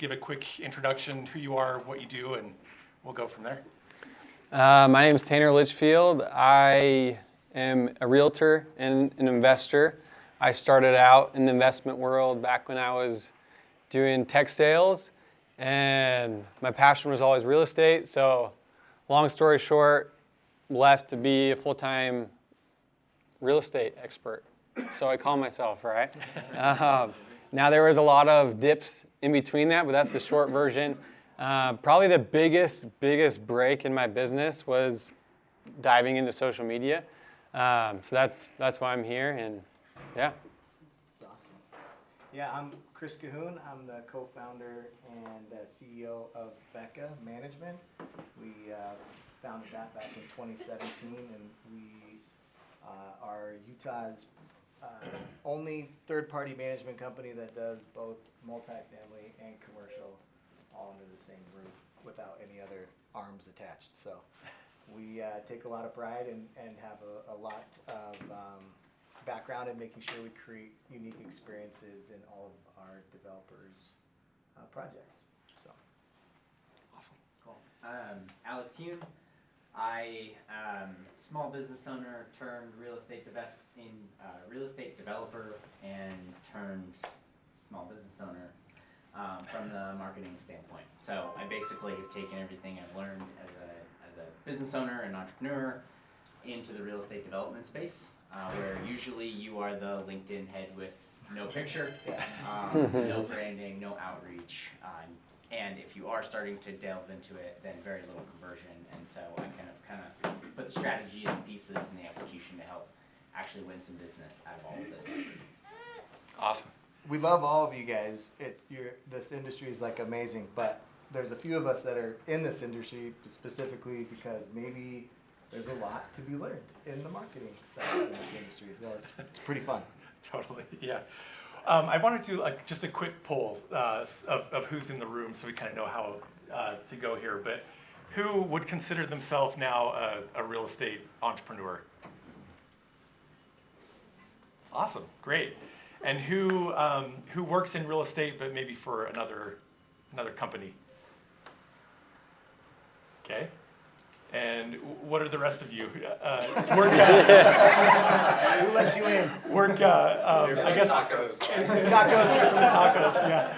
give a quick introduction, who you are, what you do, and we'll go from there. My name is Tanner Litchfield. I am a realtor and an investor. I started out in the investment world back when I was doing tech sales, and my passion was always real estate. So, long story short, left to be a full-time real estate expert. So I call myself, right? Now there was a lot of dips in between that, but that's the short version. Probably the biggest break in my business was diving into social media. So that's why I'm here, and yeah. That's awesome. Yeah, I'm Chris Cahoon. I'm the co-founder and CEO of Becca Management. We founded that back in 2017, and we are Utah's only third-party management company that does both multifamily and commercial all under the same roof without any other arms attached. So we take a lot of pride and have a lot of background in making sure we create unique experiences in all of our developers' projects. So Awesome. Cool. Alex Hume. I am small business owner turned real estate developer and turned small business owner from the marketing standpoint. So I basically have taken everything I've learned as a business owner and entrepreneur into the real estate development space, where usually you are the LinkedIn head with no picture, no branding, no outreach. And if you are starting to delve into it, then very little conversion. And so I kind of put the strategy and pieces and the execution to help actually win some business out of all of this effort. Awesome. we love all of you guys. This industry is like amazing, but there's a few of us that are in this industry specifically because maybe there's a lot to be learned in the marketing side of this industry. So it's pretty fun. Totally, yeah. I wanted to do just a quick poll of who's in the room so we kind of know how to go here. But who would consider themselves now a real estate entrepreneur? Awesome, great. And who works in real estate but maybe for another company? Okay. And what are the rest of you? Who lets you in? I guess. Tacos. Tacos, yeah.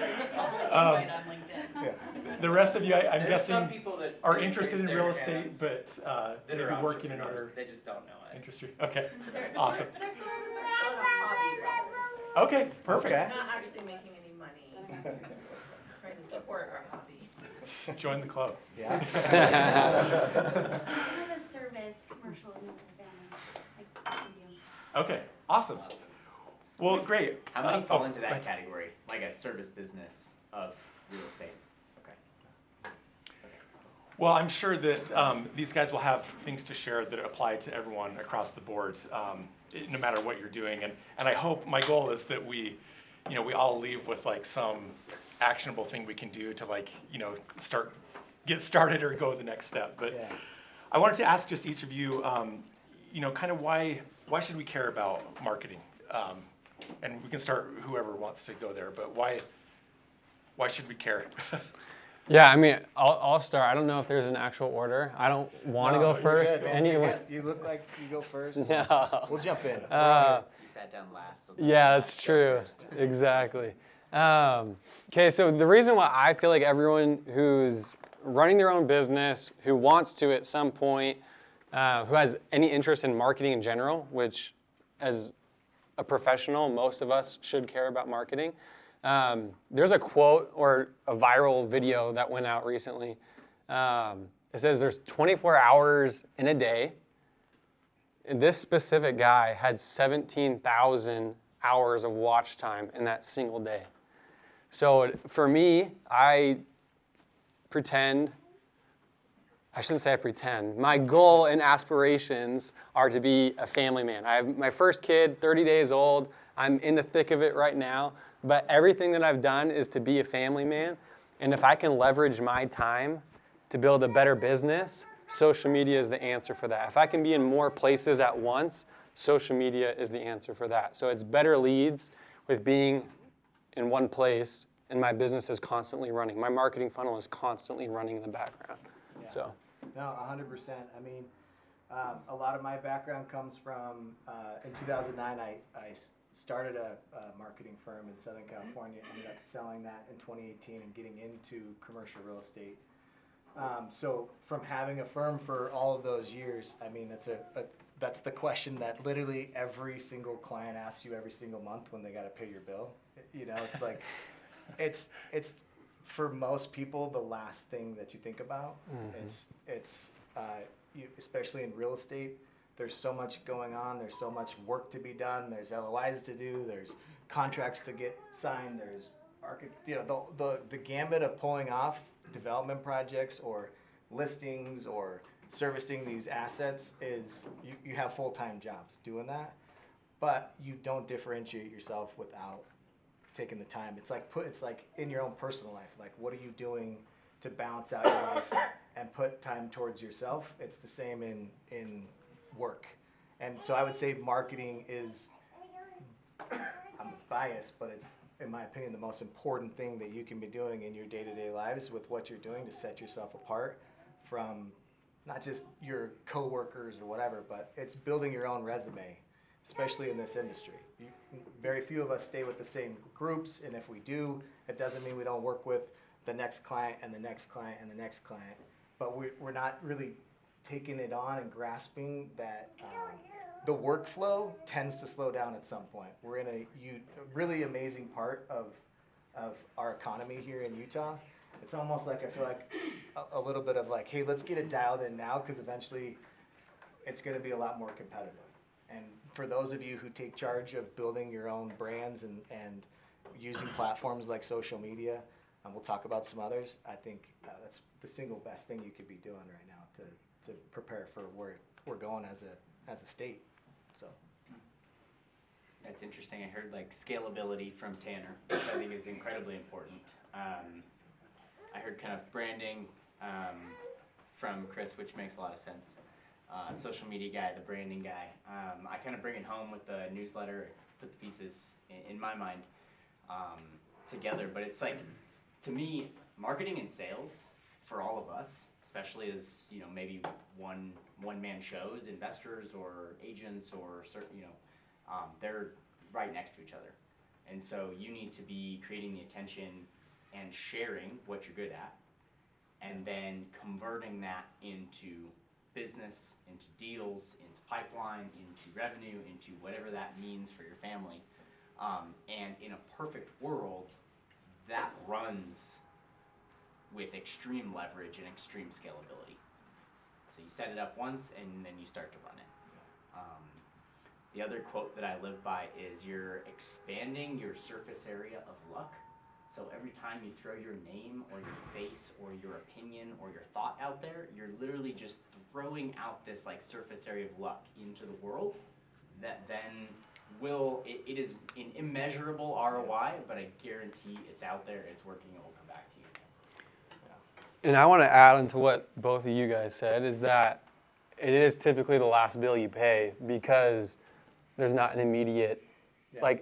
Yeah. The rest of you, I'm There's guessing, some people that are maybe interested in raise real their estate, hands but that maybe are working in entrepreneurs. other They just don't know it. industry. Okay, awesome. There's some of us are still in a hobby level. Okay, perfect. Okay. Not actually making any money. Trying to support our hobby. Join the club. Yeah. Some of us service commercial and multifamily, like we do. Okay, awesome. Well, great. How many fall into go that ahead. category, like a service business of real estate? Okay. Well, I'm sure that these guys will have things to share that apply to everyone across the board, no matter what you're doing. And I hope, my goal is that we all leave with like some actionable thing we can do to get started or go to the next step. But Yeah. I wanted to ask just each of you, kind of why should we care about marketing? And we can start whoever wants to go there, but why should we care? Yeah, I mean, I'll start. I don't know if there's an actual order. I don't want to No, go you're first. good, man. Anyway. You look like you go first. No. We'll jump in. You sat down last. So Yeah, that's true. Exactly. Okay, so the reason why I feel like everyone who's running their own business, who wants to at some point, who has any interest in marketing in general, which as a professional, most of us should care about marketing. There's a quote or a viral video that went out recently. It says there's 24 hours in a day. And this specific guy had 17,000 hours of watch time in that single day. So for me, I shouldn't say I pretend. My goal and aspirations are to be a family man. I have my first kid, 30 days old. I'm in the thick of it right now. But everything that I've done is to be a family man. And if I can leverage my time to build a better business, social media is the answer for that. If I can be in more places at once, social media is the answer for that. So it's better leads with being in one place and my business is constantly running. My marketing funnel is constantly running in the background. Yeah. So, No, 100%. I mean, a lot of my background comes from, in 2009, I started a marketing firm in Southern California, ended up selling that in 2018 and getting into commercial real estate. So from having a firm for all of those years, I mean, that's the question that literally every single client asks you every single month when they got to pay your bill. You know, it's like, it's for most people the last thing that you think about. It's especially in real estate. There's so much going on. There's so much work to be done. There's LOIs to do. There's contracts to get signed. There's the gambit of pulling off development projects or listings or servicing these assets is you have full-time jobs doing that, but you don't differentiate yourself without taking the time. It's like in your own personal life. Like, what are you doing to balance out your life and put time towards yourself? It's the same in work. And so I would say marketing is, I'm biased, but it's, in my opinion, the most important thing that you can be doing in your day-to-day lives with what you're doing to set yourself apart from not just your coworkers or whatever, but it's building your own resume, especially in this industry. Very few of us stay with the same groups, and if we do, it doesn't mean we don't work with the next client and the next client and the next client, but we're not really taking it on and grasping that the workflow tends to slow down at some point. We're in a really amazing part of our economy here in Utah. It's almost like I feel like a little bit of like, hey, let's get it dialed in now because eventually it's going to be a lot more competitive. And for those of you who take charge of building your own brands and using platforms like social media, we'll talk about some others. I think that's the single best thing you could be doing right now to prepare for where we're going as a state. So That's interesting. I heard like scalability from Tanner, which I think is incredibly important. I heard kind of branding from Chris, which makes a lot of sense. Social media guy, the branding guy. I kind of bring it home with the newsletter, put the pieces in my mind together. But it's like, to me, marketing and sales for all of us, especially as maybe one-man shows, investors or agents or certain, they're right next to each other, and so you need to be creating the attention and sharing what you're good at, and then converting that into business, into deals, into pipeline, into revenue, into whatever that means for your family. And in a perfect world, that runs with extreme leverage and extreme scalability. So you set it up once and then you start to run it. The other quote that I live by is you're expanding your surface area of luck. So every time you throw your name or your face or your opinion or your thought out there, you're literally just throwing out this like surface area of luck into the world that then it is an immeasurable ROI, but I guarantee it's out there, it's working, it will come back to you. and I want to add on to what both of you guys said is that it is typically the last bill you pay because there's not an immediate,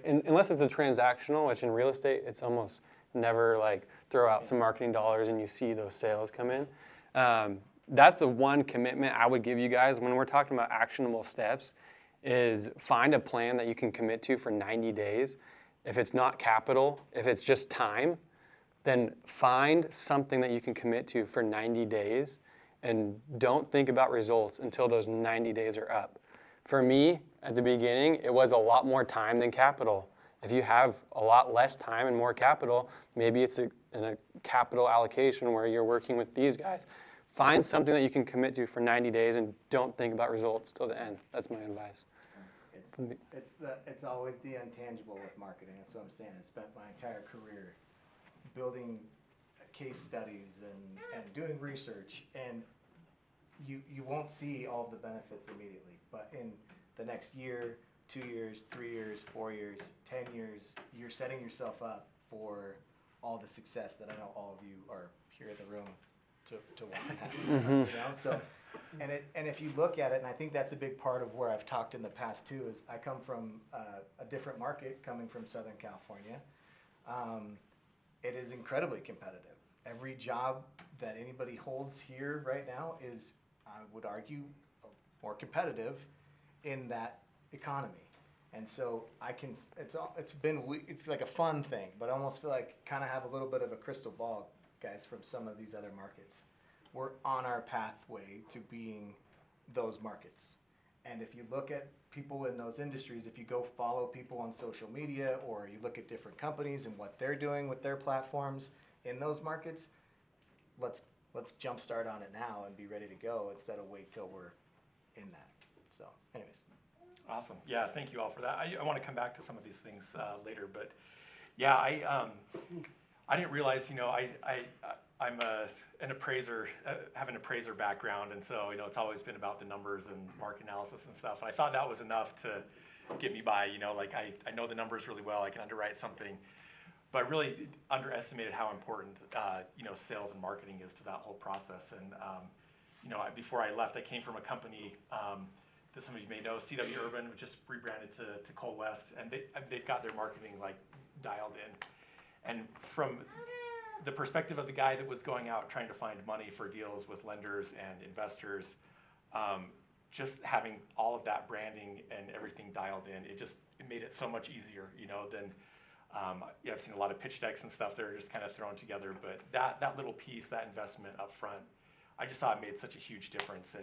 unless it's a transactional, which in real estate, it's almost never like throw out some marketing dollars and you see those sales come in. That's the one commitment I would give you guys when we're talking about actionable steps is find a plan that you can commit to for 90 days. If it's not capital, if it's just time, then find something that you can commit to for 90 days and don't think about results until those 90 days are up. For me, at the beginning, it was a lot more time than capital. If you have a lot less time and more capital, maybe it's in a capital allocation where you're working with these guys. Find something that you can commit to for 90 days and don't think about results till the end. That's my advice. It's always the intangible with marketing. That's what I'm saying. I spent my entire career building case studies and doing research, and you won't see all of the benefits immediately, but in the next year, 2 years, 3 years, 4 years, 10 years, you're setting yourself up for all the success that I know all of you are here in the room to want to have. Mm-hmm. So, and if you look at it, and I think that's a big part of where I've talked in the past too, is I come from a different market, coming from Southern California. it is incredibly competitive. Every job that anybody holds here right now is, I would argue, more competitive in that economy. And so it's like a fun thing, but I almost feel like kind of have a little bit of a crystal ball, guys, from some of these other markets. We're on our pathway to being those markets. And if you look at people in those industries, if you go follow people on social media, or you look at different companies and what they're doing with their platforms in those markets, let's jumpstart on it now and be ready to go instead of wait till we're in that. So, anyways. Awesome. Yeah, thank you all for that. I want to come back to some of these things later, but yeah, I didn't realize, I'm an appraiser, have an appraiser background, and so, it's always been about the numbers and market analysis and stuff. And I thought that was enough to get me by, like I know the numbers really well, I can underwrite something, but I really underestimated how important, sales and marketing is to that whole process. And, before I left, I came from a company, that some of you may know, CW Urban, which just rebranded to Coal West, and they've got their marketing like dialed in. And from the perspective of the guy that was going out trying to find money for deals with lenders and investors, just having all of that branding and everything dialed in, it made it so much easier, than I've seen a lot of pitch decks and stuff that are just kind of thrown together, but that little piece, that investment up front, I just saw it made such a huge difference.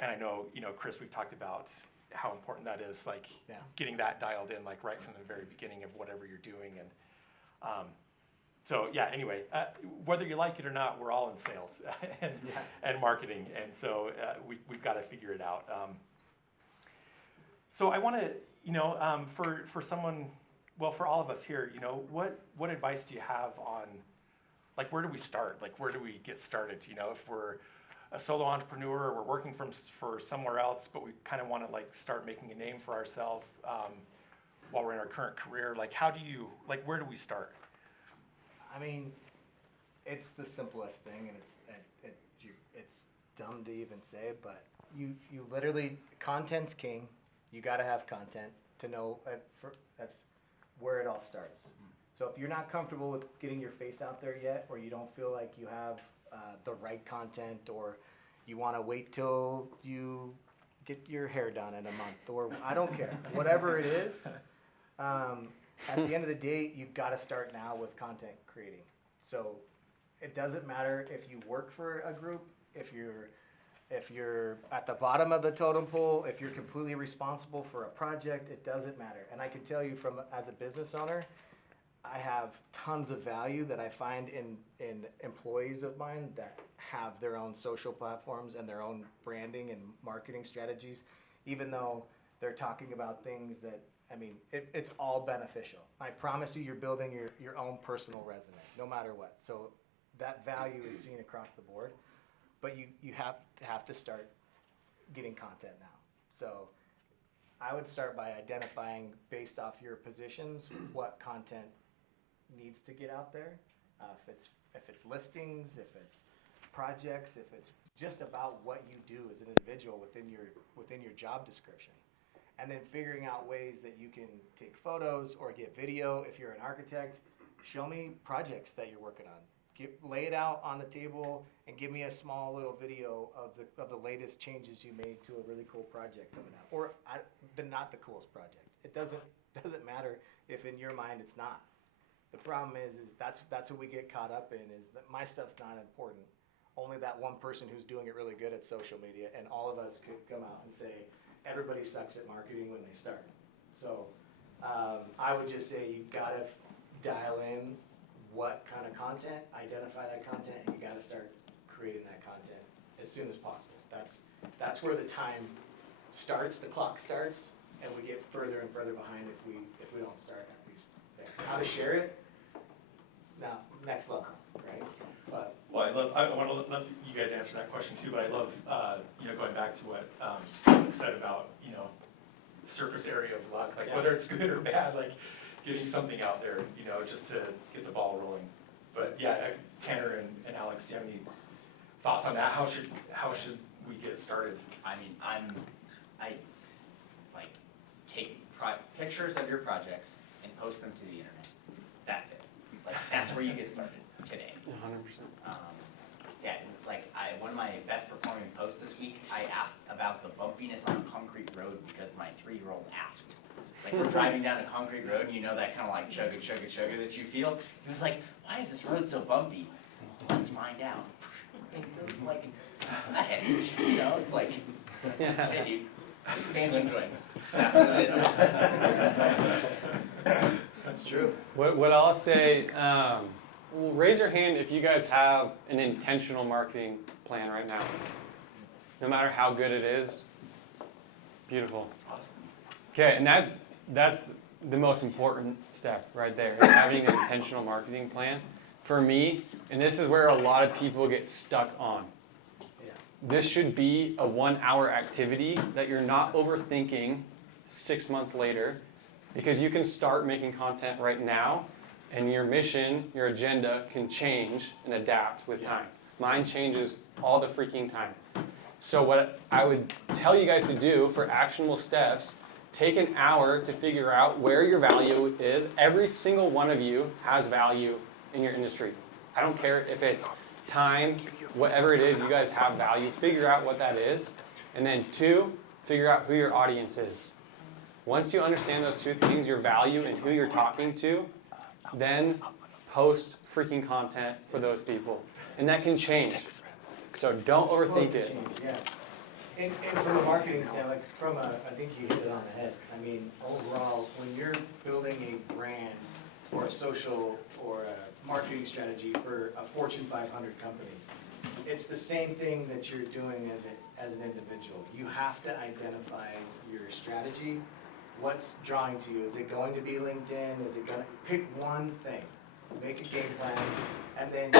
And I know, Chris, we've talked about how important that is, like getting that dialed in, like right from the very beginning of whatever you're doing. And so, yeah, anyway, whether you like it or not, we're all in sales and marketing. And so we've got to figure it out. So I want to, for someone, well, for all of us here, what advice do you have on, like, where do we start? Like, where do we get started? If we're a solo entrepreneur, or we're working for somewhere else, but we kind of want to like start making a name for ourselves while we're in our current career. Like, where do we start? I mean, it's the simplest thing, and it's dumb to even say, but you literally, content's king. You got to have content to know. That's where it all starts. So if you're not comfortable with getting your face out there yet, or you don't feel like you have the right content, or you want to wait till you get your hair done in a month, or I don't care, whatever it is, at the end of the day, you've got to start now with content creating. So it doesn't matter if you work for a group, if you're at the bottom of the totem pole, if you're completely responsible for a project, it doesn't matter. And I can tell you as a business owner, I have tons of value that I find in employees of mine that have their own social platforms and their own branding and marketing strategies, even though they're talking about things that, it's all beneficial. I promise you, you're building your own personal resume, no matter what. So that value is seen across the board, but you have to start getting content now. So I would start by identifying, based off your positions, what content needs to get out there. If it's listings, if it's projects, if it's just about what you do as an individual within your job description. And then figuring out ways that you can take photos or get video. If you're an architect, show me projects that you're working on. Lay it out on the table and give me a small little video of the latest changes you made to a really cool project coming out. Or not the coolest project. It doesn't matter if in your mind it's not. The problem is that's what we get caught up in, is that my stuff's not important. Only that one person who's doing it really good at social media, and all of us could come out and say, everybody sucks at marketing when they start. So I would just say you've got to dial in what kind of content, identify that content, and you got to start creating that content as soon as possible. That's where the time starts, the clock starts, and we get further and further behind if we don't start at least there. How to share it? Now, next level, right? But Well, I want to let you guys answer that question too, but I love, going back to what Nick said about, surface area of luck, like whether it's good or bad, like getting something out there, just to get the ball rolling. But yeah, Tanner and Alex, do you have any thoughts on that? How should we get started? I take pictures of your projects and post them to the internet. That's it. Like, that's where you get started today. 100%. Yeah, like one of my best performing posts this week, I asked about the bumpiness on a concrete road because my 3-year-old asked. Like, we're driving down a concrete road, and you know that kind of like chugga, chugga, chugga that you feel? He was like, why is this road so bumpy? Let's find out. Like, that, you know, it's like, okay, dude, expansion joints. That's what it is. That's true. What I'll say, well, raise your hand if you guys have an intentional marketing plan right now. No matter how good it is. Beautiful. Awesome. Okay, and that's the most important step right there, is having an intentional marketing plan. For me, and this is where a lot of people get stuck on. Yeah. This should be a 1-hour activity that you're not overthinking 6 months later, because you can start making content right now, and your mission, your agenda can change and adapt with time. Mine changes all the freaking time. So what I would tell you guys to do for actionable steps, take an hour to figure out where your value is. Every single one of you has value in your industry. I don't care if it's time, whatever it is, you guys have value. Figure out what that is. And then 2, figure out who your audience is. Once you understand those 2 things, your value and who you're talking to, then post freaking content for those people. And that can change. So don't It's supposed overthink to it. change, yeah. And from a marketing standpoint, I think you hit it on the head. I mean, overall, when you're building a brand or a social or a marketing strategy for a Fortune 500 company, it's the same thing that you're doing as an individual. You have to identify your strategy. What's drawing to you? Is it going to be LinkedIn? Is it going to pick one thing, make a game plan, and then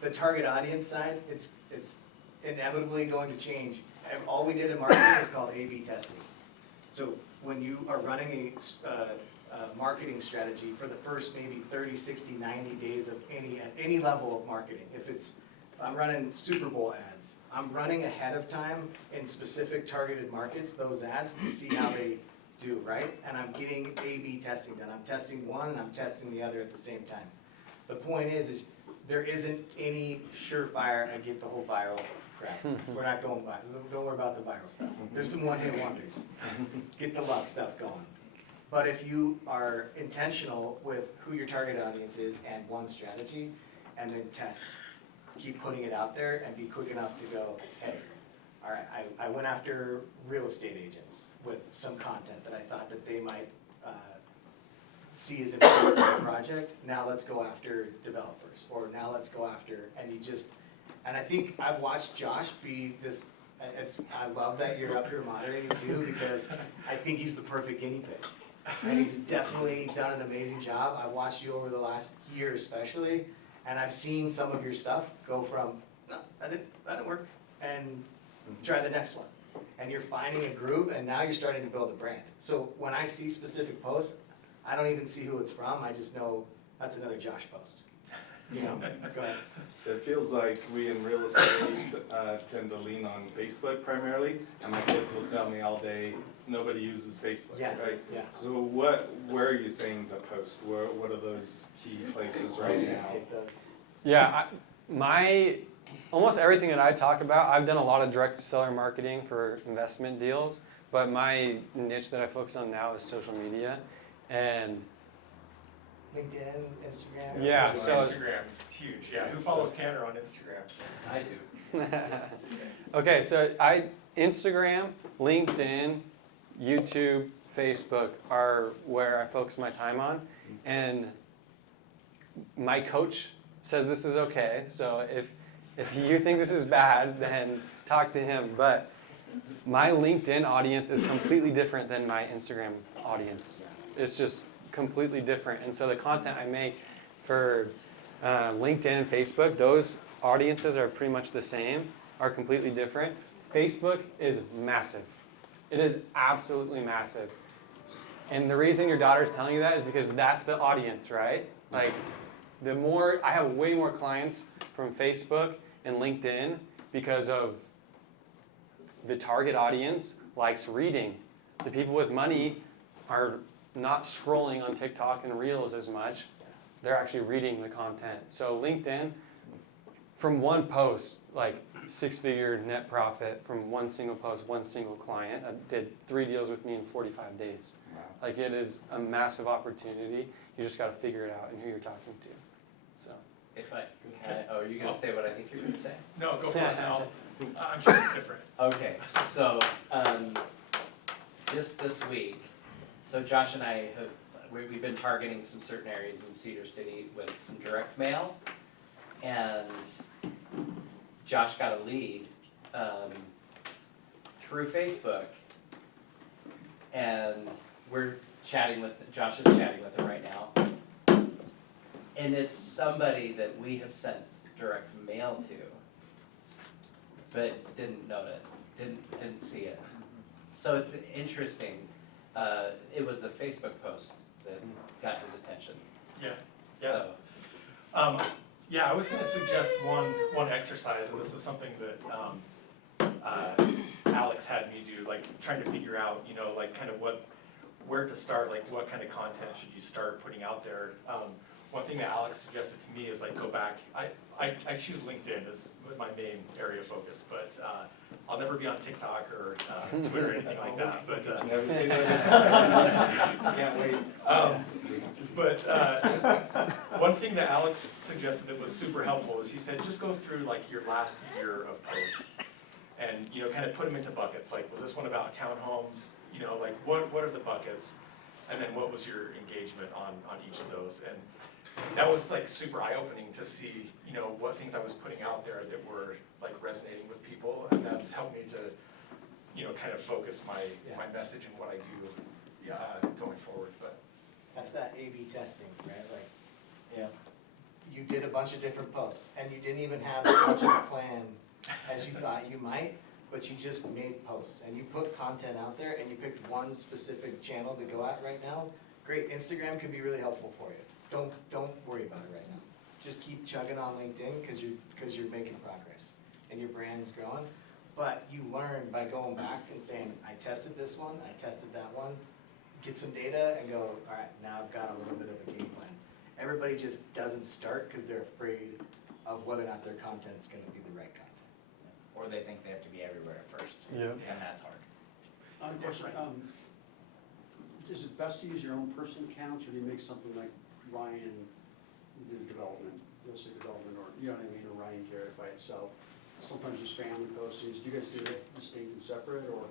the target audience side, it's inevitably going to change. All we did in marketing is called A/B testing. So when you are running a marketing strategy for the first maybe 30, 60, 90 days of at any level of marketing, if I'm running Super Bowl ads, I'm running ahead of time in specific targeted markets, those ads, to see how they do, right? And I'm getting A/B testing done. I'm testing one and I'm testing the other at the same time. The point is there isn't any surefire, I get the whole viral crap. We're not going by, don't worry about the viral stuff. There's some one-hit wonders. Get the luck stuff going. But if you are intentional with who your target audience is and one strategy, and then test, keep putting it out there and be quick enough to go, hey, all right, I went after real estate agents with some content that I thought that they might see as important to the project. Now let's go after developers, or now let's go after, and I think I've watched Josh be this, I love that you're up here moderating too, because I think he's the perfect guinea pig. And he's definitely done an amazing job. I've watched you over the last year especially, and I've seen some of your stuff go from, no, that didn't work, and try the next one. And you're finding a groove, and now you're starting to build a brand. So when I see specific posts, I don't even see who it's from, I just know that's another Josh post. You know, go ahead. It feels like we in real estate tend to lean on Facebook primarily, and my kids will tell me all day, nobody uses Facebook, Yeah, right? yeah. So where are you saying to post? What are those key places right You now? guys take those. Yeah, almost everything that I talk about, I've done a lot of direct seller marketing for investment deals, but my niche that I focus on now is social media. And LinkedIn, Instagram. Yeah, So so- Instagram is huge. Yeah. Who follows Tanner on Instagram? I do. okay, so Instagram, LinkedIn, YouTube, Facebook are where I focus my time on. And my coach says this is okay. So if you think this is bad, then talk to him. But my LinkedIn audience is completely different than my Instagram audience. It's just completely different. And so the content I make for LinkedIn and Facebook, those audiences are pretty much the same, are completely different. Facebook is massive. It is absolutely massive. And the reason your daughter's telling you that is because that's the audience, right? Like, I have way more clients from Facebook and LinkedIn because of the target audience likes reading. The people with money are not scrolling on TikTok and Reels as much. they're actually reading the content. So LinkedIn, from one post, like 6-figure net profit from one single post, one single client. I did 3 deals with me in 45 days. Wow. Like it is a massive opportunity. You just got to figure it out and who you're talking to. So. If I, are you gonna say what I think you're gonna say? No, go for it now. I'm sure it's different. Okay, so, just this week, so Josh and I have, we've been targeting some certain areas in Cedar City with some direct mail. And Josh got a lead, through Facebook. And Josh is chatting with him right now. And it's somebody that we have sent direct mail to, but didn't know it, didn't see it. So it's interesting. It was a Facebook post that got his attention. Yeah, yeah. So, Yeah, I was going to suggest one exercise, and this is something that Alex had me do, like trying to figure out, you know, like kind of where to start, like what kind of content should you start putting out there. One thing that Alex suggested to me is like go back. I choose LinkedIn as my main area of focus, but I'll never be on TikTok or Twitter or anything like that. But Never say that. Can't wait. But one thing that Alex suggested that was super helpful is he said just go through like your last year of posts and you know kind of put them into buckets. Like was this one about townhomes? You know like what are the buckets? And then what was your engagement on each of those? And that was like super eye-opening to see, you know, what things I was putting out there that were like resonating with people, and that's helped me to, you know, kind of focus my message and what I do going forward. But That's that A/B testing, right? Like, yeah. you did a bunch of different posts, and you didn't even have as much of a plan as you thought you might, but you just made posts, and you put content out there, and you picked one specific channel to go at right now. Great, Instagram could be really helpful for you. Don't worry about it right now. Just keep chugging on LinkedIn because you're making progress, and your brand's growing. But you learn by going back and saying, I tested this one, I tested that one, get some data and go, all right, now I've got a little bit of a game plan. Everybody just doesn't start because they're afraid of whether or not their content's gonna be the right content. Or they think they have to be everywhere at first. Yeah. And that's hard. Question, is it best to use your own personal accounts, or do you make something like Ryan did development, real estate development, or, you know what I mean, or Ryan Garrett by itself? Sometimes just family postings. Do you guys do it distinct and separate, or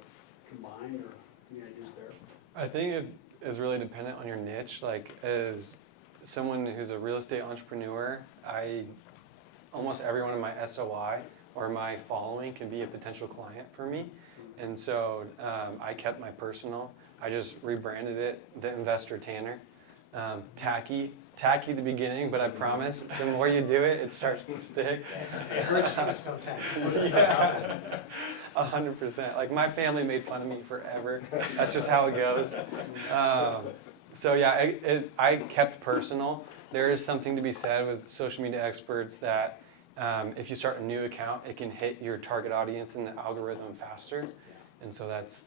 combined, or any ideas there? I think it is really dependent on your niche. Like as someone who's a real estate entrepreneur, almost everyone in my SOI or my following can be a potential client for me. And so I kept my personal. I just rebranded it, the Investor Tanner. Tacky at the beginning, but I promise the more you do it, it starts to stick. It hurts you sometimes. Put stuff out there. 100%. Like my family made fun of me forever. That's just how it goes. So yeah, I kept personal. There is something to be said with social media experts that if you start a new account, it can hit your target audience in the algorithm faster. And so that's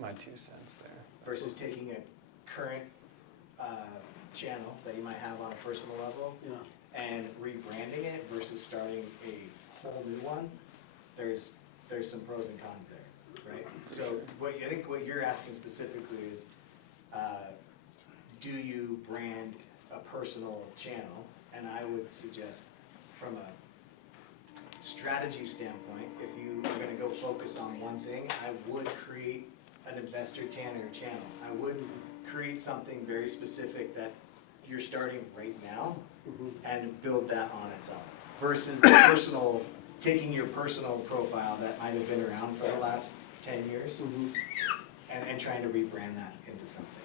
my 2 cents there. Versus taking a current channel that you might have on a personal level Yeah. and rebranding it versus starting a whole new one. There's some pros and cons there, right? So I think what you're asking specifically is, do you brand a personal channel? And I would suggest from a strategy standpoint, if you are gonna go focus on one thing, I would create an Investor Tanner channel. I would create something very specific that you're starting right now and build that on its own. Versus the personal, taking your personal profile that might have been around for the last 10 years and trying to rebrand that into something.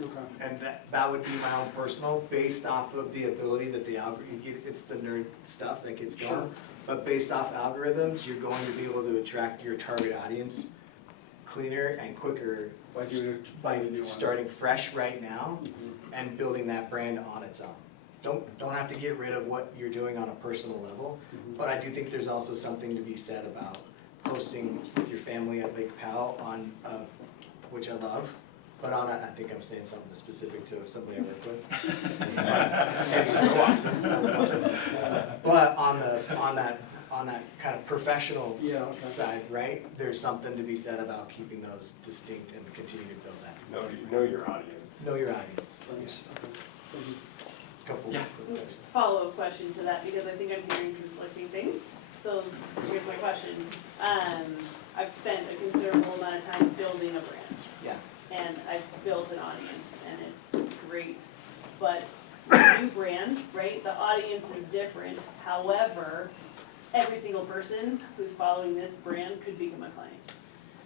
Okay. And that would be my own personal, based off of the ability that the algorithm, it's the nerd stuff that gets going. Sure. But based off algorithms, you're going to be able to attract your target audience cleaner and quicker by starting fresh right now and building that brand on its own. Don't have to get rid of what you're doing on a personal level, but I do think there's also something to be said about posting with your family at Lake Powell on, which I love, But on that, I think I'm saying something specific to somebody I work with. It's so awesome. I love it. But on that kind of professional Yeah, okay. side, right? There's something to be said about keeping those distinct and continue to build that. Know your audience. Know your audience. Thanks. Okay. Thank you. Couple. Yeah. Follow-up question to that, because I think I'm hearing conflicting things. So here's my question. I've spent a considerable amount of time building a brand, Yeah. and I've built an audience, and it's great. But a new brand, right, the audience is different. However, every single person who's following this brand could become a client.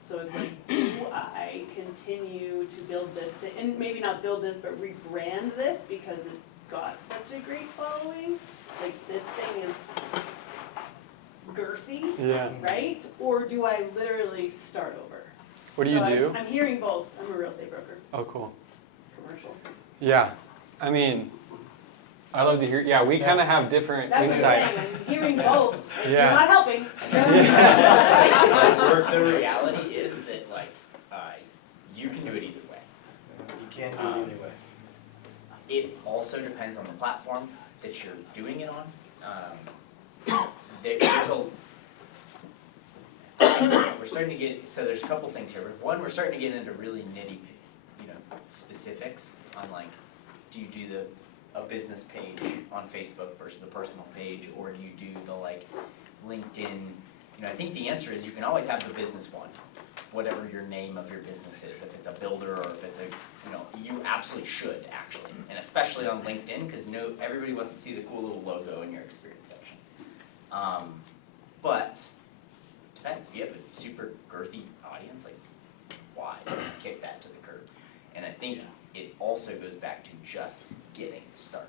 So it's like, do I continue to build this, and maybe not build this, but rebrand this because it's got such a great following? Like, this thing is girthy, Yeah. right? Or do I literally start over? What do you So do? I'm hearing both. I'm a real estate broker, Oh, cool. commercial. Yeah. I mean, I love to hear. Yeah, we kind of have different That's what I'm insights. saying, I'm hearing both. It's Yeah. not helping. The reality is that like, you can do it either way. You can do it either way. It also depends on the platform that you're doing it on. There's we're starting to get, so there's a couple things here. One, we're starting to get into really nitty, specifics on like, do you do a business page on Facebook versus a personal page, or do you do the like LinkedIn? I think the answer is you can always have the business one, whatever your name of your business is. If it's a builder or if it's a, you absolutely should actually, and especially on LinkedIn, because everybody wants to see the cool little logo in your experience section. But depends. If you have a super girthy audience, like why kick that to the curb? And I think it also goes back to just getting started.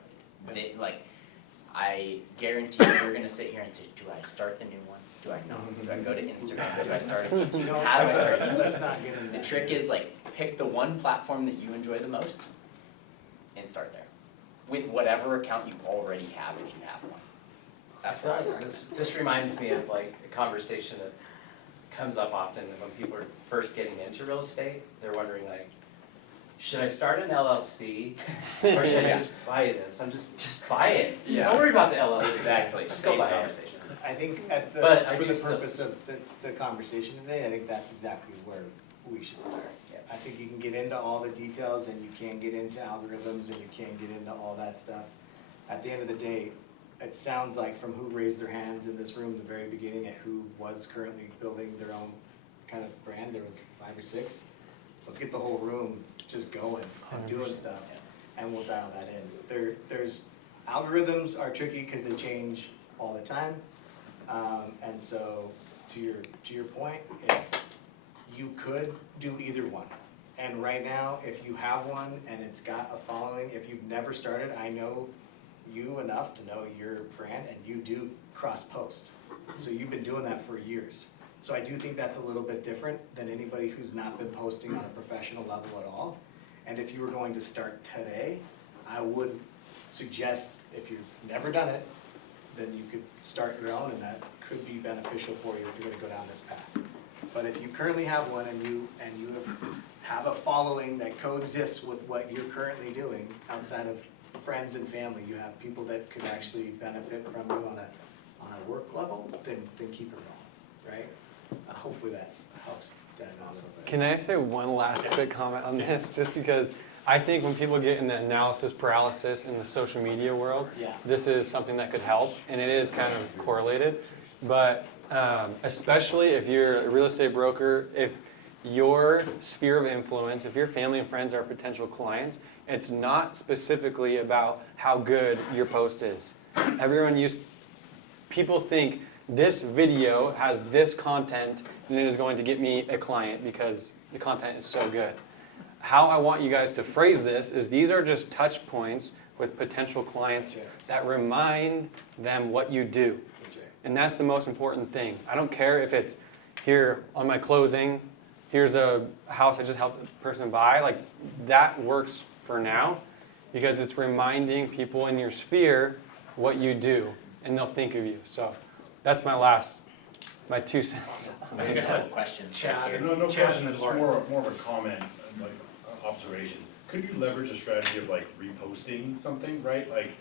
I guarantee you're gonna sit here and say, do I start the new one? Do I not? Do I go to Instagram? Do I start a YouTube? How do I start a Let's YouTube? not get into The that. trick is like, pick the one platform that you enjoy the most and start there. With whatever account you already have, if you have one. That's what I feel learned. like this reminds me of like a conversation that comes up often when people are first getting into real estate. They're wondering like, should I start an LLC or should I just buy this? Just buy it. Yeah. Don't worry about the LLC. Exactly, Just same go buy it. conversation. I think But I for do the still- purpose of the conversation today, I think that's exactly where we should start. Yeah. I think you can get into all the details and you can get into algorithms and you can get into all that stuff. At the end of the day, it sounds like from who raised their hands in this room at the very beginning at who was currently building their own kind of brand, there was 5 or 6. Let's get the whole room just going and doing stuff, and we'll dial that in. There's algorithms are tricky because they change all the time, and so to your point, it's you could do either one. And right now, if you have one and it's got a following, if you've never started, I know you enough to know your brand, and you do cross-post. So you've been doing that for years. So I do think that's a little bit different than anybody who's not been posting on a professional level at all. And if you were going to start today, I would suggest, if you've never done it, then you could start your own, and that could be beneficial for you if you're gonna go down this path. But if you currently have one and you have a following that coexists with what you're currently doing outside of friends and family, you have people that could actually benefit from you on a work level, then keep it going, right? Hopefully that helps dive in a little bit. Can I say one last quick comment on this? Just because I think when people get in the analysis paralysis in the social media world, Yeah. this is something that could help, and it is kind of correlated. But especially if you're a real estate broker, if your sphere of influence, if your family and friends are potential clients, it's not specifically about how good your post is. People think this video has this content and it is going to get me a client because the content is so good. How I want you guys to phrase this is these are just touch points with potential clients That's right. that remind them what you do. That's right. And that's the most important thing. I don't care if it's here on my closing, here's a house I just helped a person buy. Like, that works for now because it's reminding people in your sphere what you do, and they'll think of you. So that's my 2 cents. I think that's a question. Chad, No Chad question, and it's Lauren. more of a comment, like observation. Could you leverage a strategy of like reposting something, right? Like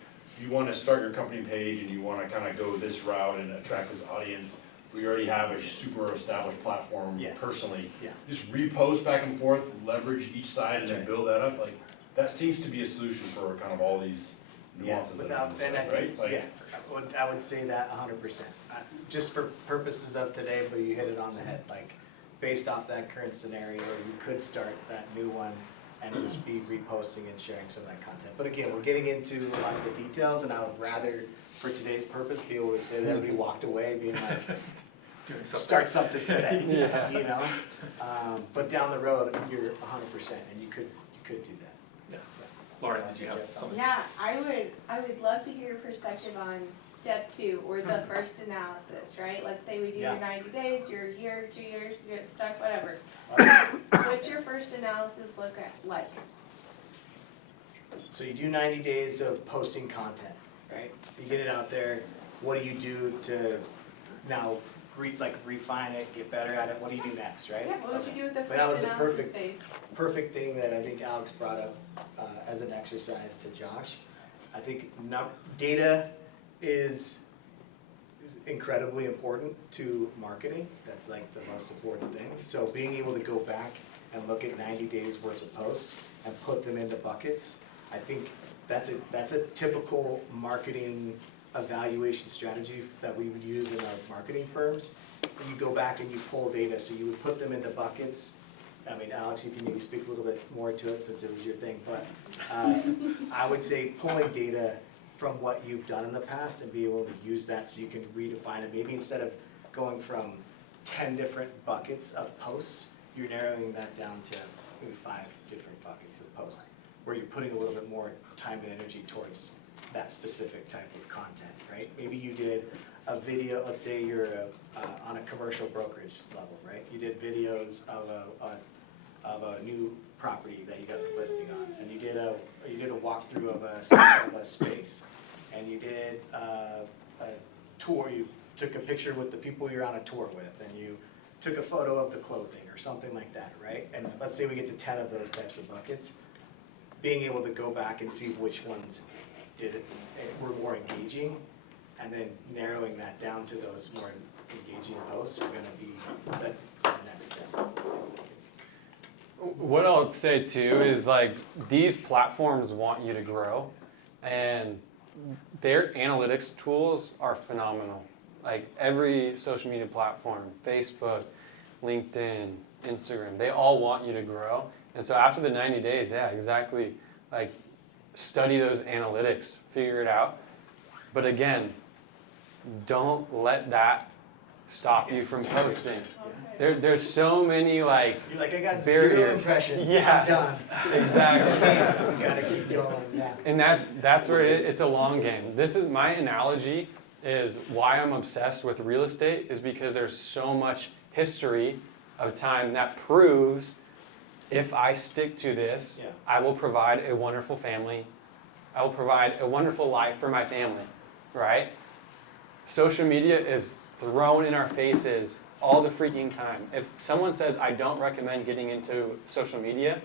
you want to start your company page and you want to kind of go this route and attract this audience. We already have a super established platform Yes. personally. Yeah. Just repost back and forth, leverage each side and That's then right. build that up. Like that seems to be a solution for kind of all these Yeah, nuances of without, this, and I right? think, Like, yeah, I would say that 100%. Just for purposes of today, but you hit it on the head, like, based off that current scenario, you could start that new one and just be reposting and sharing some of that content. But again, we're getting into a lot of the details, and I would rather, for today's purpose, be able to say that everybody walked away being like, start something today, Yeah. you know? But down the road, you're 100%, and you could do that. Yeah. Lauren, did you have something? Yeah, I would love to hear your perspective on step 2 or the first analysis, right? Let's say we do Yeah. your 90 days, your year, 2 years, you get stuck, whatever. What's your first analysis look like? So you do 90 days of posting content, right? You get it out there. What do you do to now refine it, get better at it? What do you do next, right? Yeah, what would you do with the But that was first a analysis phase? perfect thing that I think Alex brought up as an exercise to Josh. I think data is incredibly important to marketing. That's like the most important thing. So being able to go back and look at 90 days worth of posts and put them into buckets, I think that's a typical marketing evaluation strategy that we would use in our marketing firms. You go back and you pull data, so you would put them into buckets. I mean, Alex, you can maybe speak a little bit more to it since it was your thing, but I would say pulling data from what you've done in the past and be able to use that so you can redefine it. Maybe instead of going from 10 different buckets of posts, you're narrowing that down to maybe 5 different buckets of posts, where you're putting a little bit more time and energy towards that specific type of content, right? Maybe you did a video, let's say you're on a commercial brokerage level, right? You did videos of a new property that you got the listing on, and you did a walkthrough of a space, and you did a tour. You took a picture with the people you're on a tour with, and you took a photo of the closing or something like that, right? And let's say we get to 10 of those types of buckets, being able to go back and see which ones were more engaging, and then narrowing that down to those more engaging posts are gonna be the next step. What I'll say too is like these platforms want you to grow, and their analytics tools are phenomenal. Like every social media platform, Facebook, LinkedIn, Instagram, they all want you to grow. And so after the 90 days, yeah, exactly, like study those analytics, figure it out. But again, don't let that stop you from posting. There's so many like You're like, I got barriers. 0 impressions, Yeah. I'm done. Exactly. You gotta keep going, yeah. And that's where it's a long game. This is my analogy is why I'm obsessed with real estate is because there's so much history of time that proves if I stick to this, Yeah. I will provide a wonderful family. I will provide a wonderful life for my family, right? Social media is thrown in our faces all the freaking time. If someone says, I don't recommend getting into social media,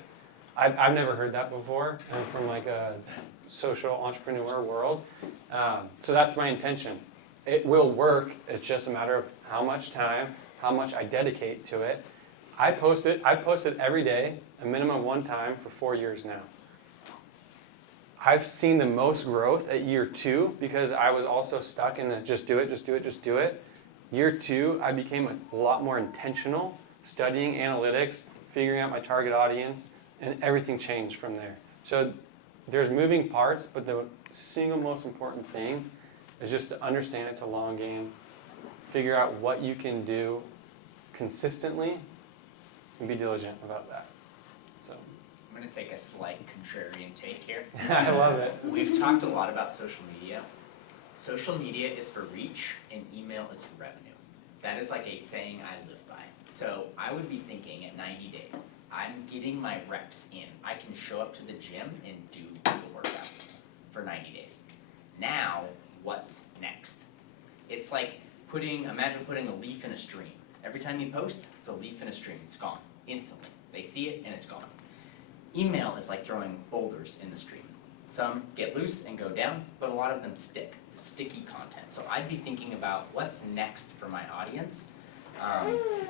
I've never heard that before. I'm from like a social entrepreneur world. So that's my intention. It will work. It's just a matter of how much time, how much I dedicate to it. I post it every day, a minimum of 1 time for 4 years now. I've seen the most growth at year 2 because I was also stuck in the just do it. Year 2, I became a lot more intentional, studying analytics, figuring out my target audience, and everything changed from there. So there's moving parts, but the single most important thing is just to understand it's a long game, figure out what you can do consistently, and be diligent about that. So I'm gonna take a slight contrarian take here. I love it. We've talked a lot about social media. Social media is for reach and email is for revenue. That is like a saying I live by. So I would be thinking at 90 days, I'm getting my reps in. I can show up to the gym and do the workout for 90 days. Now, what's next? It's like imagine putting a leaf in a stream. Every time you post, it's a leaf in a stream. It's gone instantly. They see it and it's gone. email is like throwing boulders in the stream. Some get loose and go down, but a lot of them stick, sticky content. So I'd be thinking about what's next for my audience.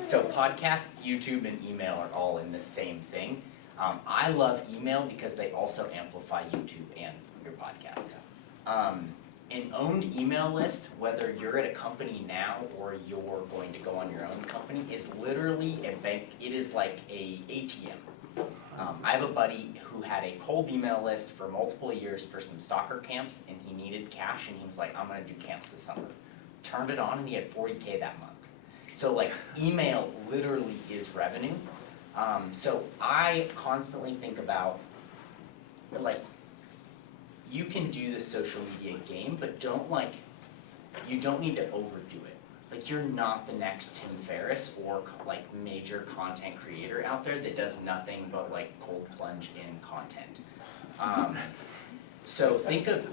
So podcasts, YouTube, and email are all in the same thing. I love email because they also amplify YouTube and your podcast. An owned email list, whether you're at a company now or you're going to go on your own company, is literally a bank. It is like a ATM. I have a buddy who had a cold email list for multiple years for some soccer camps, and he needed cash, and he was like, I'm gonna do camps this summer. Turned it on, and he had 40K that month. So like, email literally is revenue. So I constantly think about, like, you can do the social media game, but you don't need to overdo it. Like, you're not the next Tim Ferriss or like major content creator out there that does nothing but like cold plunge in content. So think of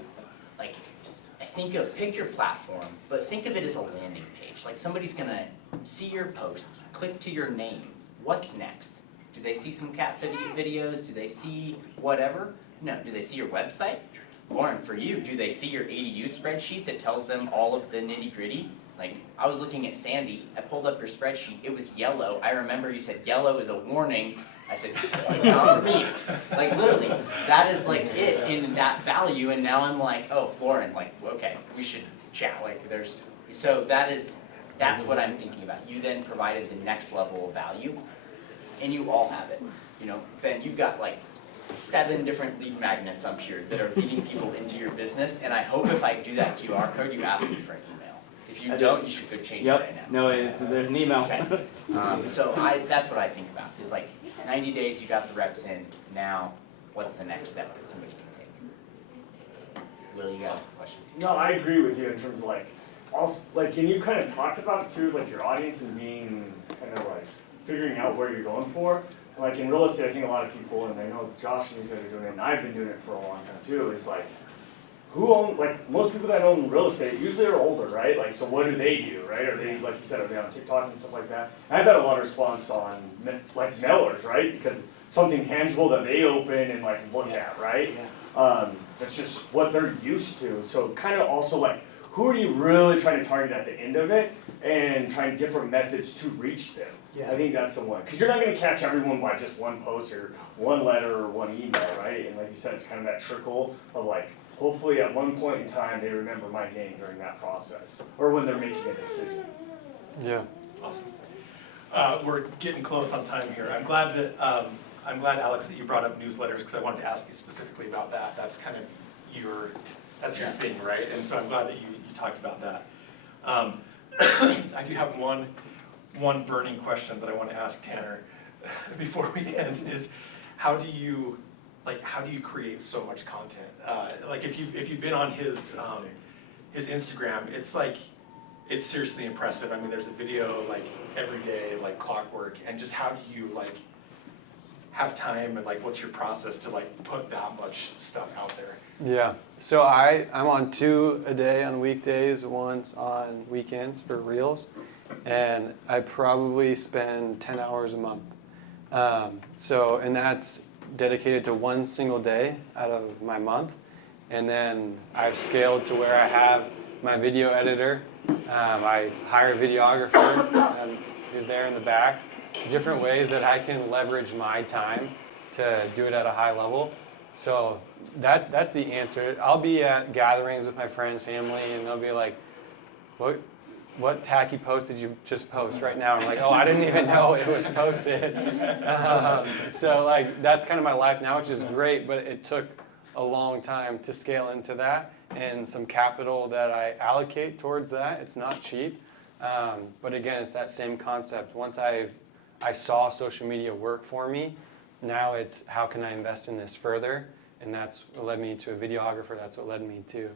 pick your platform, but think of it as a landing page. Like, somebody's gonna see your post, click to your name. What's next? Do they see some cat videos? Do they see whatever? No. Do they see your website? Lauren, for you, do they see your ADU spreadsheet that tells them all of the nitty gritty? Like, I was looking at Sandy, I pulled up your spreadsheet, it was yellow. I remember you said yellow is a warning. I said, not for me. Like, literally, that is like it in that value, and now I'm like, oh, Lauren, like, okay, we should chat. Like, so that's what I'm thinking about. You then provided the next level of value, and you all have it. You know, Ben, you've got like 7 different lead magnets up here that are leading people into your business, and I hope if I do that QR code, you ask me for an email. If you don't, you should go change it right now. No, there's an email. Okay. So that's what I think about, is like 90 days, you got the reps in, now what's the next step that somebody can take? Will, you ask a question? No, I agree with you in terms of like, also, like, can you kind of talk about too, like your audience and being kind of like figuring out where you're going for? Like in real estate, I think a lot of people, and I know Josh and these guys are doing it, and I've been doing it for a long time too, is like, like most people that own real estate usually are older, right? Like, so what do they do, right? Are they, like you said, are they on TikTok and stuff like that? And I've had a lot of response on like mailers, right? Because something tangible that they open and like look at, right? That's just what they're used to. So kind of also like, who are you really trying to target at the end of it, and trying different methods to reach them? Yeah. I think that's the one, because you're not going to catch everyone by just one post or one letter or one email, right? And like you said, it's kind of that trickle of like, hopefully at one point in time they remember my name during that process, or when they're making a decision. Yeah. Awesome. We're getting close on time here. I'm glad, Alex, that you brought up newsletters, because I wanted to ask you specifically about that. That's kind of your thing, right? And so I'm glad that you talked about that. I do have one burning question that I want to ask Tanner before we end, is how do you create so much content? Like if you've been on his Instagram, it's seriously impressive. I mean, there's a video like every day, like clockwork, and just how do you like have time, and like what's your process to like put that much stuff out there? Yeah. So I'm on 2 a day on weekdays, once on weekends for Reels, and I probably spend 10 hours a month. And that's dedicated to one single day out of my month. And then I've scaled to where I have my video editor. I hire a videographer who's there in the back. Different ways that I can leverage my time to do it at a high level. So that's the answer. I'll be at gatherings with my friends, family, and they'll be like, what tacky post did you just post right now? I'm like, oh, I didn't even know it was posted. So like, that's kind of my life now, which is great, but it took a long time to scale into that, and some capital that I allocate towards that. It's not cheap. But again, it's that same concept. Once I saw social media work for me, now it's how can I invest in this further? And that's what led me to a videographer. That's what led me to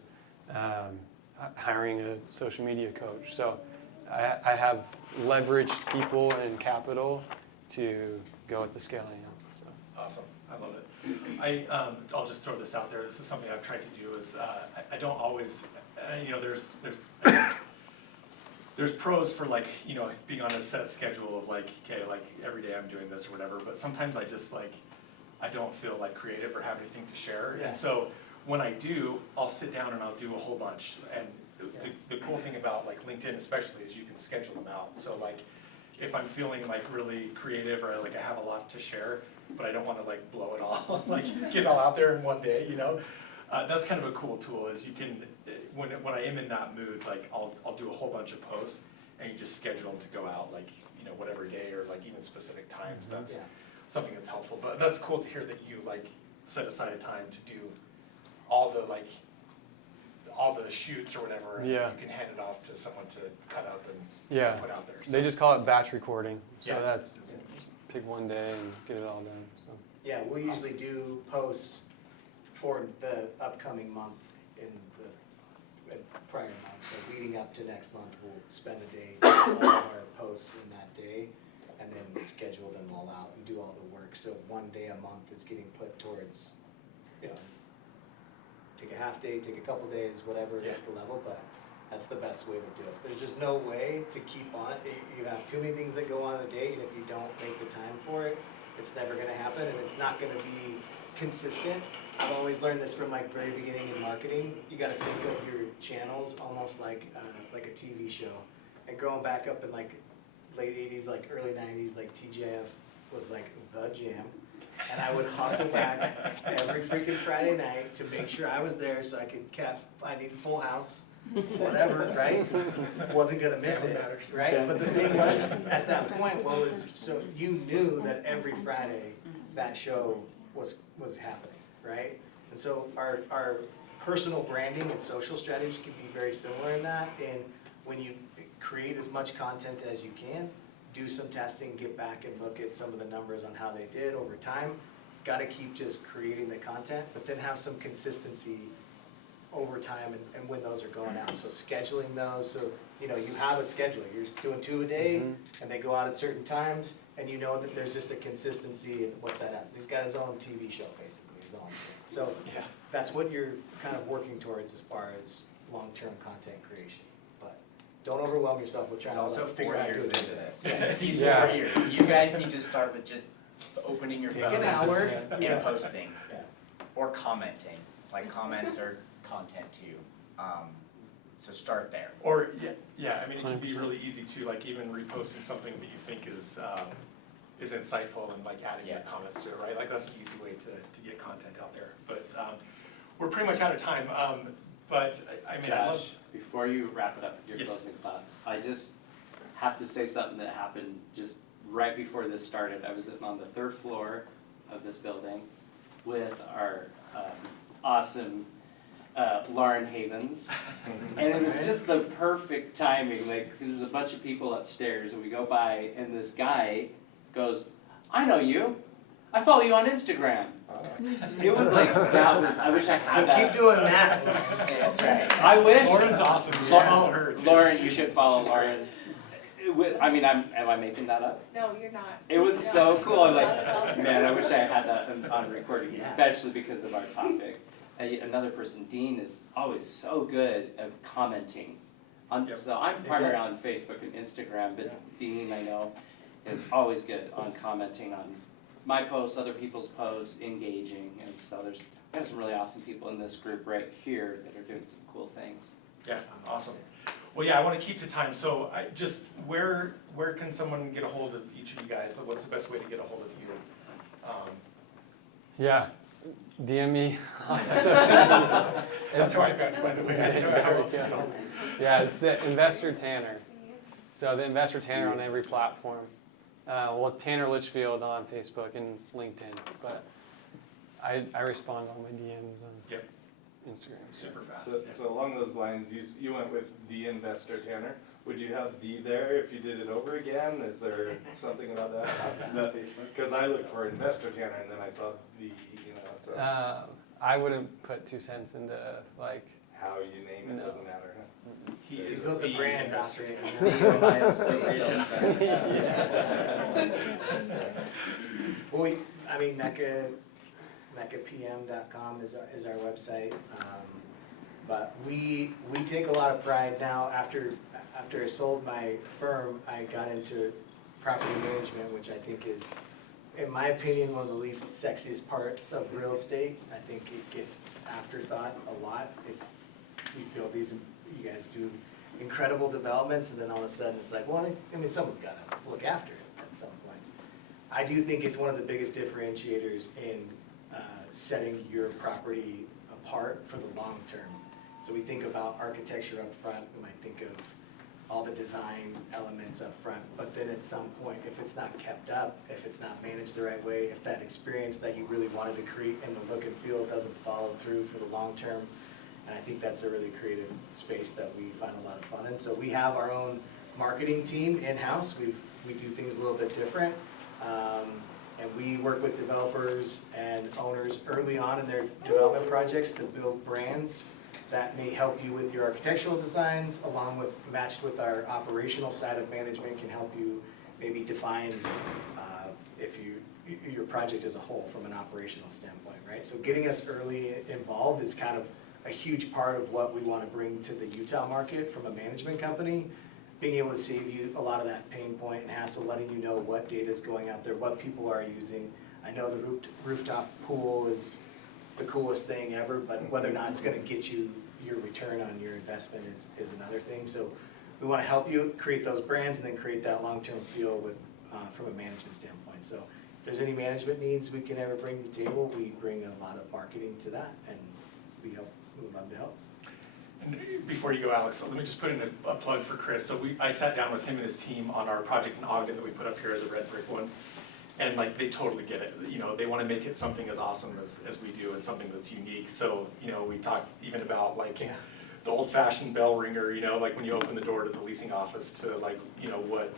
hiring a social media coach. So I have leveraged people and capital to go at the scaling. So. Awesome, I love it. I'll just throw this out there. This is something I've tried to do. Is I don't always, there's I guess, there's pros for like being on a set schedule of like, okay, like every day I'm doing this or whatever. But sometimes I just like I don't feel like creative or have anything to share. Yeah. And so when I do, I'll sit down and I'll do a whole bunch. And the cool thing about like LinkedIn especially is you can schedule them out. So like if I'm feeling like really creative or like I have a lot to share, but I don't want to like blow it all, like get it all out there in one day, you know? That's kind of a cool tool is you can, when I am in that mood, like I'll do a whole bunch of posts and you just schedule them to go out like, you know, whatever day or like even specific times. That's something that's helpful. But that's cool to hear that you like set aside a time to do all the like, all the shoots or whatever. And Yeah. you can hand it off to someone to cut up and Yeah. put out there. So. They just call it batch recording. So Yeah. that's pick one day and get it all done. So. Yeah, we usually do posts for the upcoming month in the prior month, so leading up to next month, we'll spend a day doing all of our posts in that day, and then schedule them all out and do all the work, so one day a month is getting put towards, you know, take a half day, take a couple days, whatever Yeah. the level, but that's the best way to do it. There's just no way to keep on it, you have too many things that go on in a day, and if you don't make the time for it, it's never gonna happen, and it's not gonna be consistent. I've always learned this from my very beginning in marketing. You gotta think of your channels almost like a TV show. And growing back up in like late 80s, like early 90s, like TGIF was like the jam. And I would hustle back every freaking Friday night to make sure I was there so I could I need Full House, whatever, right? Wasn't gonna miss Family it, Matters. right? But the thing was, at that point, so you knew that every Friday that show was happening, right? And so our personal branding and social strategies can be very similar in that. And when you create as much content as you can, do some testing, get back and look at some of the numbers on how they did over time. Gotta keep just creating the content, but then have some consistency over time and when those are going out. So scheduling those, so you know you have a schedule. You're doing 2 a day, and they go out at certain times, and you know that there's just a consistency in what that is. He's got his own TV show basically. His own. So Yeah. that's what you're kind of working towards as far as long-term content creation. But don't overwhelm yourself with trying It's also to like, figure 4 out how to years do it. into this. These Yeah. 4 years. You guys need to start with just opening your Take phone an hour. and posting Yeah. or commenting. Like comments are content too. So start there. Or, yeah, I mean, it can be really easy to, like, even reposting something that you think is insightful and, like, adding your Yeah. comments to it, right? Like, that's an easy way to get content out there. But we're pretty much out of time. But, I mean, I love... Josh, before you wrap it up with your Yes. closing thoughts, I just have to say something that happened just right before this started. I was on the 3rd floor of this building with our awesome Lauren Havens. And it was just the perfect timing, like, there's a bunch of people upstairs and we go by and this guy goes, "I know you, I follow you on Instagram." It was like, I wish I had So that. keep doing that. That's right. I wish. Lauren's awesome. You should follow her, too. Lauren, you should follow She's great. Lauren. I mean, am I making that up? No, you're not. It was No. so cool. I'm Not at all. like, man, I wish I had that on recording, Yeah. especially because of our topic. Another person, Dean, is always so good at commenting. Yep. So I'm He primarily does. on Facebook and Instagram, but Yeah. Dean, I know, is always good on commenting on my posts, other people's posts, engaging. And so we have some really awesome people in this group right here that are doing some cool things. Yeah, awesome. Well, yeah, I want to keep to time, so where can someone get a hold of each of you guys? What's the best way to get a hold of you? Yeah, DM me on social media. That's how I found you, by the way. I didn't know how else to get a hold of you. Yeah, it's the Investor Tanner. So the Investor Tanner on every platform. Well, Tanner Litchfield on Facebook and LinkedIn, but I respond to all my DMs on Yep. Instagram. Super fast. So along those lines, you went with the investor Tanner. Would you have the there if you did it over again? Is there something about that? Because I looked for investor Tanner and then I saw the, so I wouldn't put 2 cents into like. how you name it No. doesn't matter, huh? He He's is built the brand investor. Well, I mean, meccapm.com is our website. But we take a lot of pride now. After I sold my firm, I got into property management, which I think is in my opinion, one of the least sexiest parts of real estate. I think it gets afterthought a lot. We build these, you guys do incredible developments, and then all of a sudden it's like, well, I mean, someone's got to look after it at some point. I do think it's one of the biggest differentiators in setting your property apart for the long term. So we think about architecture up front, we might think of all the design elements up front, but then at some point, if it's not kept up, if it's not managed the right way, if that experience that you really wanted to create in the look and feel doesn't follow through for the long term, and I think that's a really creative space that we find a lot of fun in. So we have our own marketing team in-house. We do things a little bit different. And we work with developers and owners early on in their development projects to build brands that may help you with your architectural designs, along with, matched with our operational side of management, can help you maybe define if your project as a whole from an operational standpoint, right? So getting us early involved is kind of a huge part of what we want to bring to the Utah market from a management company. Being able to save you a lot of that pain point and hassle, letting you know what data is going out there, what people are using. I know the rooftop pool is the coolest thing ever, but whether or not it's going to get you your return on your investment is another thing. So we want to help you create those brands and then create that long-term feel with from a management standpoint. So if there's any management needs we can ever bring to the table, we bring a lot of marketing to that, and we would love to help. And before you go, Alex, let me just put in a plug for Chris. So I sat down with him and his team on our project in Ogden that we put up here, the red brick one. And like, they totally get it. You know, they want to make it something as awesome as we do and something that's unique. So, you know, we talked even about like the old fashioned bell ringer, you know, like when you open the door to the leasing office to like, you know, what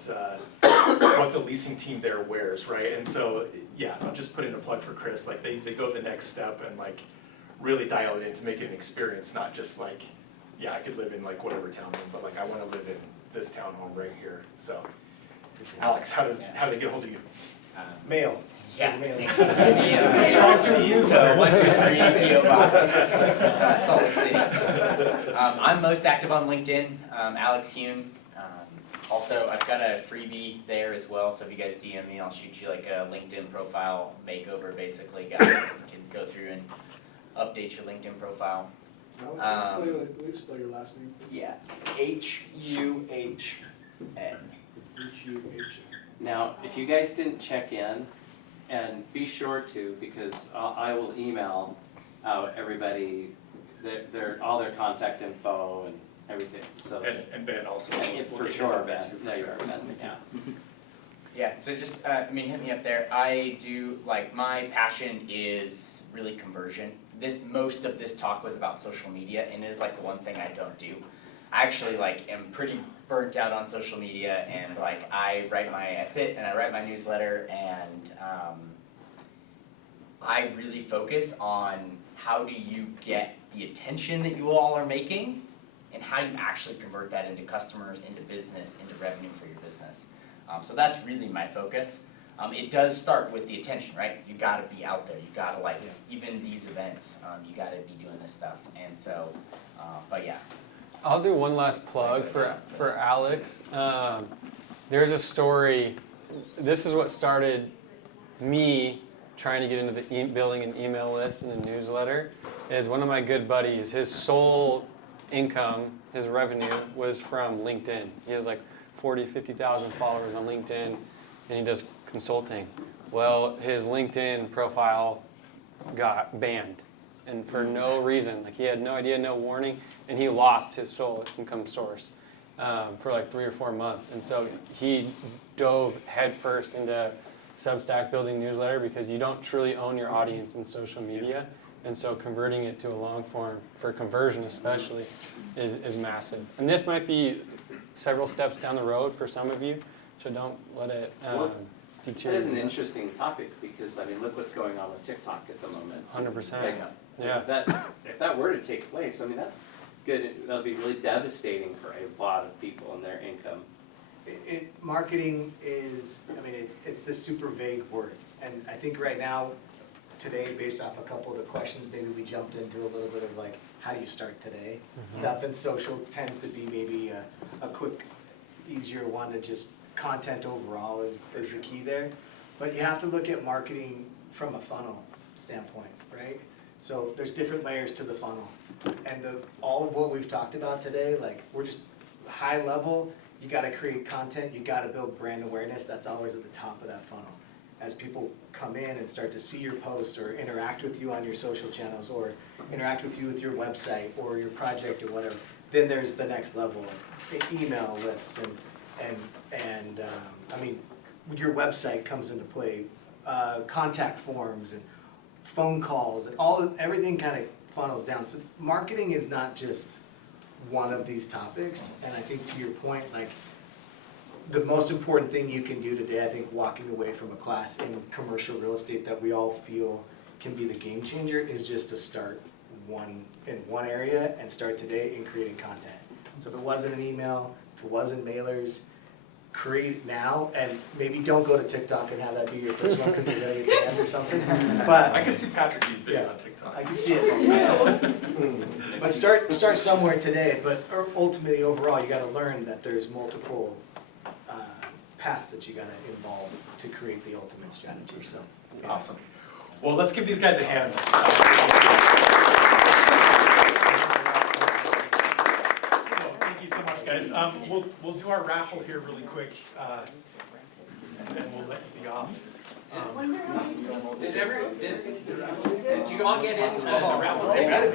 the leasing team there wears, right? And so, yeah, I'll just put in a plug for Chris. Like they go the next step and like really dial it in to make it an experience, not just like, yeah, I could live in like whatever town, but like I want to live in this townhome right here. So, Alex, how do they get a hold of you? Mail. Yeah. Mail. Subscribe to his newsletter. So 123 P.O. Box, Salt Lake City. I'm most active on LinkedIn, Alex Hune. Also, I've got a freebie there as well, so if you guys DM me, I'll shoot you like a LinkedIn profile makeover, basically, guide. You can go through and update your LinkedIn profile. Alex, will you spell your last name, please? Yeah, Huhn. Huhn. Now, if you guys didn't check in, and be sure to, because I will email out everybody all their contact info and everything, so. And Ben also. And We'll for get his sure, on there Ben, too, for there you sure. are, Ben, yeah. Yeah, so just, hit me up there. I do, like, my passion is really conversion. Most of this talk was about social media, and it is like the one thing I don't do. I actually like am pretty burnt out on social media, and like I sit and I write my newsletter, and I really focus on how do you get the attention that you all are making, and how you actually convert that into customers, into business, into revenue for your business. So that's really my focus. It does start with the attention, right? You gotta be out there, you gotta like, even these events, you gotta be doing this stuff, and so, but yeah. I'll do one last plug for Alex. There's a story, this is what started me trying to get into the building an email list and a newsletter, is one of my good buddies, his sole income, his revenue was from LinkedIn. He has like 40, 50,000 followers on LinkedIn, and he does consulting. Well, his LinkedIn profile got banned, and for no reason. Like he had no idea, no warning, and he lost his sole income source for like 3 or 4 months. And so he dove headfirst into Substack building newsletter, because you don't truly own your audience in social media. And so converting it to a long form, for conversion especially, is massive. And this might be several steps down the road for some of you, so don't let it deter you. That is an interesting topic, because I mean, look what's going on with TikTok at the moment. 100%. Yeah. If that were to take place, I mean, that's good. That'll be really devastating for a lot of people and their income. Marketing is, I mean, it's this super vague word. And I think right now, today, based off a couple of the questions, maybe we jumped into a little bit of like, how do you start today stuff, and social tends to be maybe a quick, easier one to just, content overall is the key there. But you have to look at marketing from a funnel standpoint, right? So there's different layers to the funnel. And all of what we've talked about today, like, we're just high level. You gotta create content, you gotta build brand awareness, that's always at the top of that funnel. As people come in and start to see your post or interact with you on your social channels or interact with you with your website or your project or whatever, then there's the next level of email lists and I mean, your website comes into play, contact forms and phone calls and everything kind of funnels down. So marketing is not just one of these topics, and I think to your point, like, the most important thing you can do today, I think walking away from a class in commercial real estate that we all feel can be the game changer, is just to start in one area and start today in creating content. So if it wasn't an email, if it wasn't mailers, create it now, and maybe don't go to TikTok and have that be your first one because you're gonna get banned or something. But I can see Patrick being big on TikTok. I can see it. But start somewhere today. But ultimately, overall, you got to learn that there's multiple paths that you got to involve to create the ultimate strategy. So Awesome. Well, let's give these guys a hand. Thank you so much, guys. We'll do our raffle here really quick, and then we'll let you be off. Did you all get in the raffle ticket?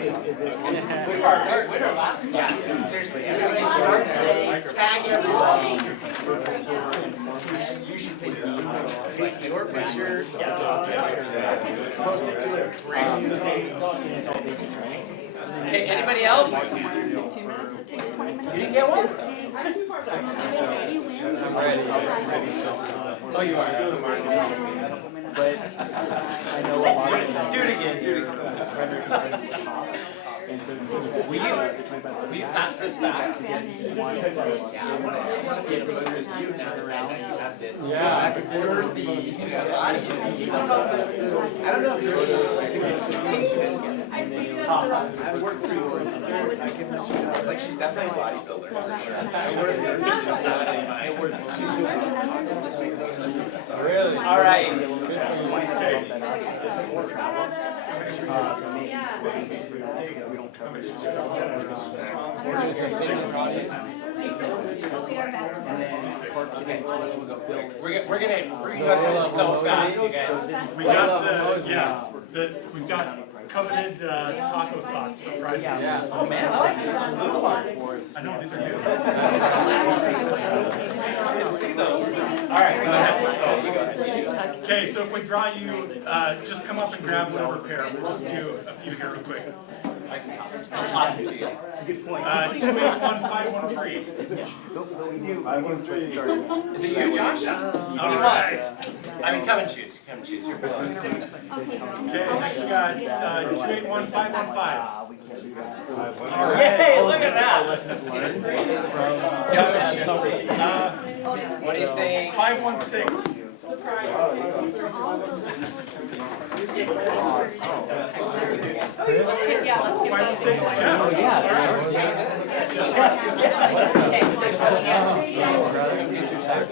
Who's our winner last year? Yeah, seriously, everybody start today, tag everybody. you should take your picture, post it to a brand new page. Okay, anybody else? 2 minutes, it takes 20 minutes. You didn't get one? You win. I'm ready. Oh, you are? But I know a lot of Do it again. Will you pass this back? Yeah, I want to be able to use you now that I know you have this. Yeah. For the audience. I don't know if you're I work pretty close with her. I can let you know. It's like she's definitely a bodybuilder. Really? All right. We're gonna go through this so fast, you guys. We've got coveted taco socks for prizes. Yeah. Oh man, I like these blue ones. I know, these are new. I didn't see those. All right, go ahead. Oh, you go ahead. Okay, so if we draw you, just come up and grab whatever pair. We'll just do a few here real quick. I'll toss them to you. 281-513. Is it you, Josh? All right. I mean, come and choose. Come and choose. You're close. Okay, next we got 281-515. All right. Yay, look at that. What do you think? 516. Yeah, let's get 516, those. Jeff.